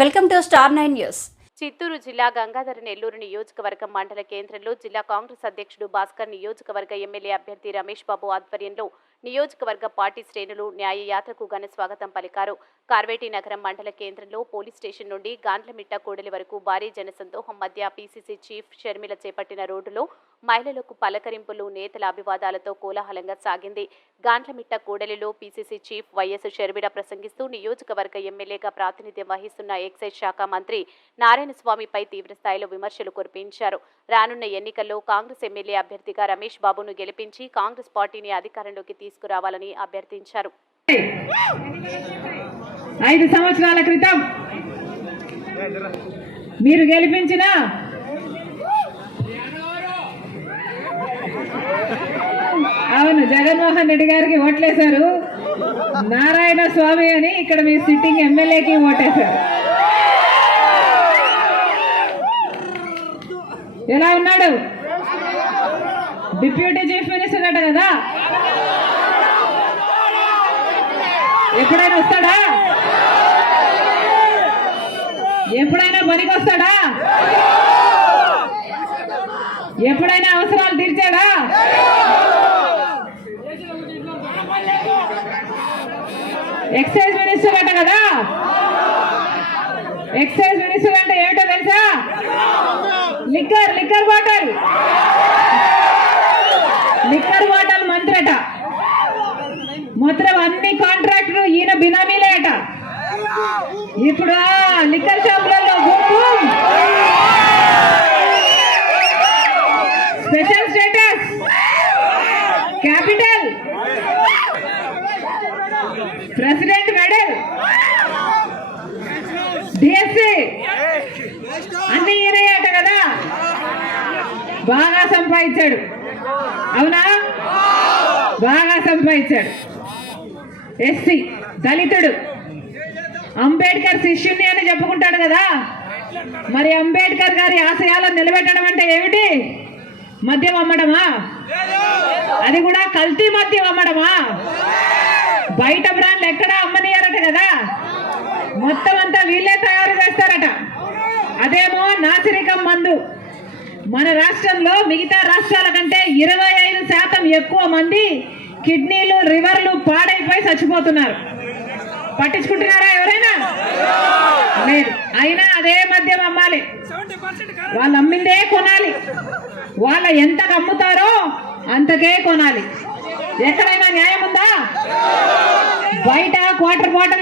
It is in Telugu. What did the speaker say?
Welcome to star nine news. Chittoor జిల్లా గంగాధర నెల్లూరు నియోజకవర్గం మండల కేంద్రంలో జిల్లా కాంగ్రెస్ అధ్యక్షుడు భాస్కర్ నియోజకవర్గ ఎమ్మెల్యే అభ్యర్థి రమేష్ బాబు ఆధ్వర్యంలో నియోజకవర్గ పార్టీ శ్రేణులు న్యాయయాత్రకు ఘన స్వాగతం పలికారు. కార్వేటి నగరం మండల కేంద్రంలో పోలీస్ స్టేషన్ నుండి గాండ్లమిట్ట కూడలి వరకు భారీ జనసందోహం మధ్య పీసీసీ చీఫ్ షర్మిల చేపట్టిన రోడ్డులో మహిళలకు పలకరింపులు నేతల అభివాదాలతో కోలాహలంగా సాగింది. గాండ్లమిట్ట కూడలిలో పీసీసీ చీఫ్ వైఎస్ షర్మిల ప్రసంగిస్తూ నియోజకవర్గ ఎమ్మెల్యేగా ప్రాతినిధ్యం వహిస్తున్న ఎక్సైజ్ శాఖ మంత్రి నారాయణ స్వామిపై తీవ్రస్థాయిలో విమర్శలు కురిపించారు. రానున్న ఎన్నికల్లో కాంగ్రెస్ ఎమ్మెల్యే అభ్యర్థిగా రమేష్ బాబును గెలిపించి కాంగ్రెస్ పార్టీని అధికారంలోకి తీసుకురావాలని అభ్యర్థించారు. ఐదు సంవత్సరాల క్రితం మీరు గెలిపించిన అవును జగన్మోహన్ రెడ్డి గారికి ఓట్లేశారు. నారాయణ స్వామి అని ఇక్కడ మీ సిట్టింగ్ ఎమ్మెల్యేకి ఓటేశారు. ఎలా ఉన్నాడు? డిప్యూటీ చీఫ్ మినిస్టర్ అంట కదా? ఎప్పుడైనా వస్తాడా? ఎప్పుడైనా పనికి వస్తాడా ఎప్పుడైనా అవసరాలు తీర్చే ఎక్సైజ్ మినిస్టర్ అంట కదా? ఎక్సైజ్ మినిస్టర్ అంటే ఏమిటో తెలుసా? Liquor liquor bottle liquor bottle మంత్రట. మొత్తం అన్ని కాంట్రాక్టులు ఈయన బినామీలే అట. ఇప్పుడు లిక్కర్ షాపులలో గుంపు ప్రెసిడెంట్ మెడల్. డిఎస్సి. అన్ని ఈయనే కదా? బాగా సంపాదించాడు. అవునా? బాగా సంపాదించాడు. ఎస్సీ దళితుడు. అంబేద్కర్ శిష్యుని అని చెప్పుకుంటాడు కదా? మరి అంబేద్కర్ గారి ఆశయాలను నిలబెట్టడం అంటే ఏమిటి? మద్యం అమ్మడమా? అది కూడా కల్తీ మద్యం అమ్మడమా? బయట బ్రాండ్లు ఎక్కడా అమ్మనియారట కదా? మొత్తం అంతా వీళ్ళే తయారు చేస్తారట. అదేమో నాసిరికం మందు. మన రాష్ట్రంలో మిగతా రాష్ట్రాల కంటే ఇరవై ఐదు శాతం ఎక్కువ మంది కిడ్నీలు రివర్లు పాడైపోయి చచ్చిపోతున్నారు. పట్టించుకుంటున్నారా ఎవరైనా? లేదు. అయినా అదే మద్యం అమ్మాలి. వాళ్ళు అమ్మిందే కొనాలి. వాళ్ళ ఎంత అమ్ముతారో అంతకే కొనాలి. ఎక్కడైనా న్యాయం ఉందా? బయట క్వార్టర్ బాటిల్